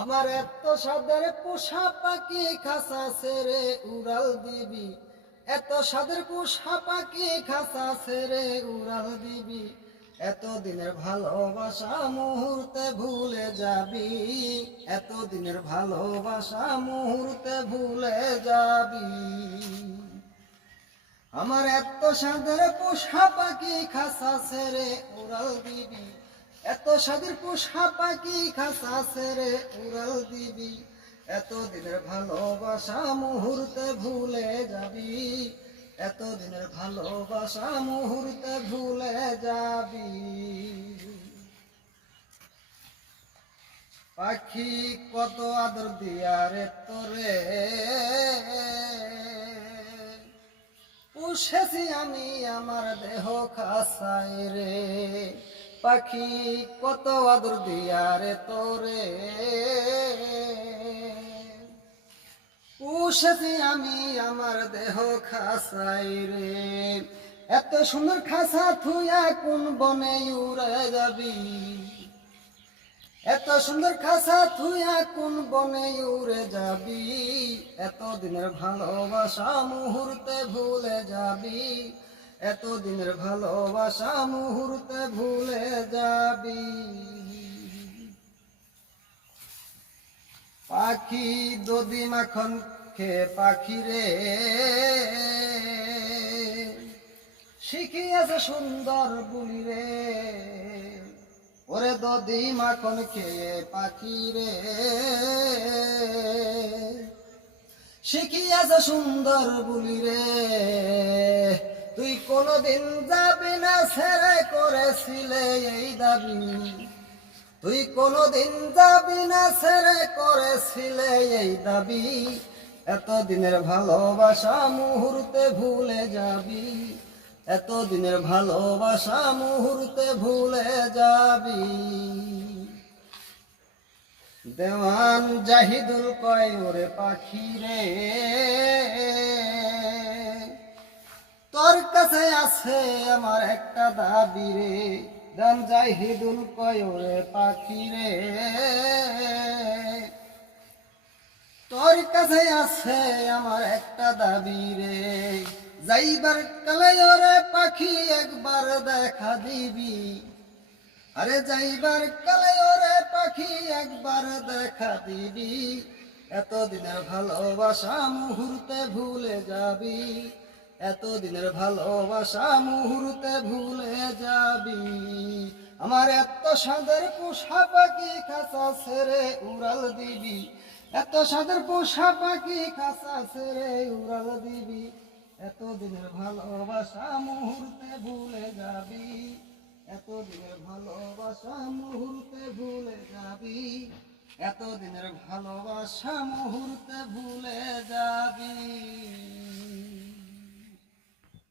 আমার এত সাদের পোষা পাখি খাসা সেরে উড়াল দিবি। এত সাদের পোষা পাখি খাসা সেরে উড়াল দিবি। এত দিনের ভালোবাসা মুহূর্তে ভুলে যাবি। এত দিনের ভালোবাসা মুহূর্তে ভুলে যাবি। আমার এত সাদের পোষা পাখি খাসা সেরে উড়াল দিবি। এত সাদের পোষা পাখি খাসা সেরে উড়াল দিবি। এত দিনের ভালোবাসা মুহূর্তে ভুলে যাবি। এত দিনের ভালোবাসা মুহূর্তে ভুলে যাবি। পাখি কত আদর দিয়া রে তোরে। পুষেছি আমি আমার দেহ খাসাই রে। পাখি কত আদর দিয়া রে তোরে। পুষেছি আমি আমার দেহ খাসাই রে। এত সুন্দর খাসা থুয়া কোন বনে উড়ে যাবি? এত সুন্দর খাসা থুয়া কোন বনে উড়ে যাবি? এত দিনের ভালোবাসা মুহূর্তে ভুলে যাবি। এত দিনের ভালোবাসা মুহূর্তে ভুলে যাবি। পাখি দদি মাখন খে পাখি রে, শিখিয়াছে সুন্দর বুলি রে। ওরে দদি মাখন খেয়ে পাখি রে, শিখিয়াছে সুন্দর বুলি রে। তুই কোনদিন যাবি না ছেড়ে করেছিলে এই দাবি। তুই কোনদিন যাবি না ছেড়ে করেছিলে এই দাবি। এত দিনের ভালোবাসা মুহূর্তে ভুলে যাবি। এত দিনের ভালোবাসা মুহূর্তে ভুলে যাবি। দেওয়ান জাহিদুল কয় ওরে পাখি রে। আছে আমার একটা দাবি রে। দান জাহিদুল কয় ওরে পাখি রে। তোর কাছে আছে আমার একটা দাবি রে। যাইবার কালে ওরে পাখি একবার দেখা দিবি। আরে যাইবার কালে ওরে পাখি একবার দেখা দিবি। এত দিনের ভালোবাসা মুহূর্তে ভুলে যাবি। এত দিনের ভালোবাসা মুহূর্তে ভুলে যাবি। আমার এত সাদের পোষা পাখি খাসা ছেড়ে উড়াল দিবি। এত সাদের পোষা পাখি খাসা ছেড়ে উড়াল দিবি। এত দিনের ভালোবাসা মুহূর্তে ভুলে যাবি। এত দিনের ভালোবাসা মুহূর্তে ভুলে যাবি। এত দিনের ভালোবাসা মুহূর্তে ভুলে যাবি।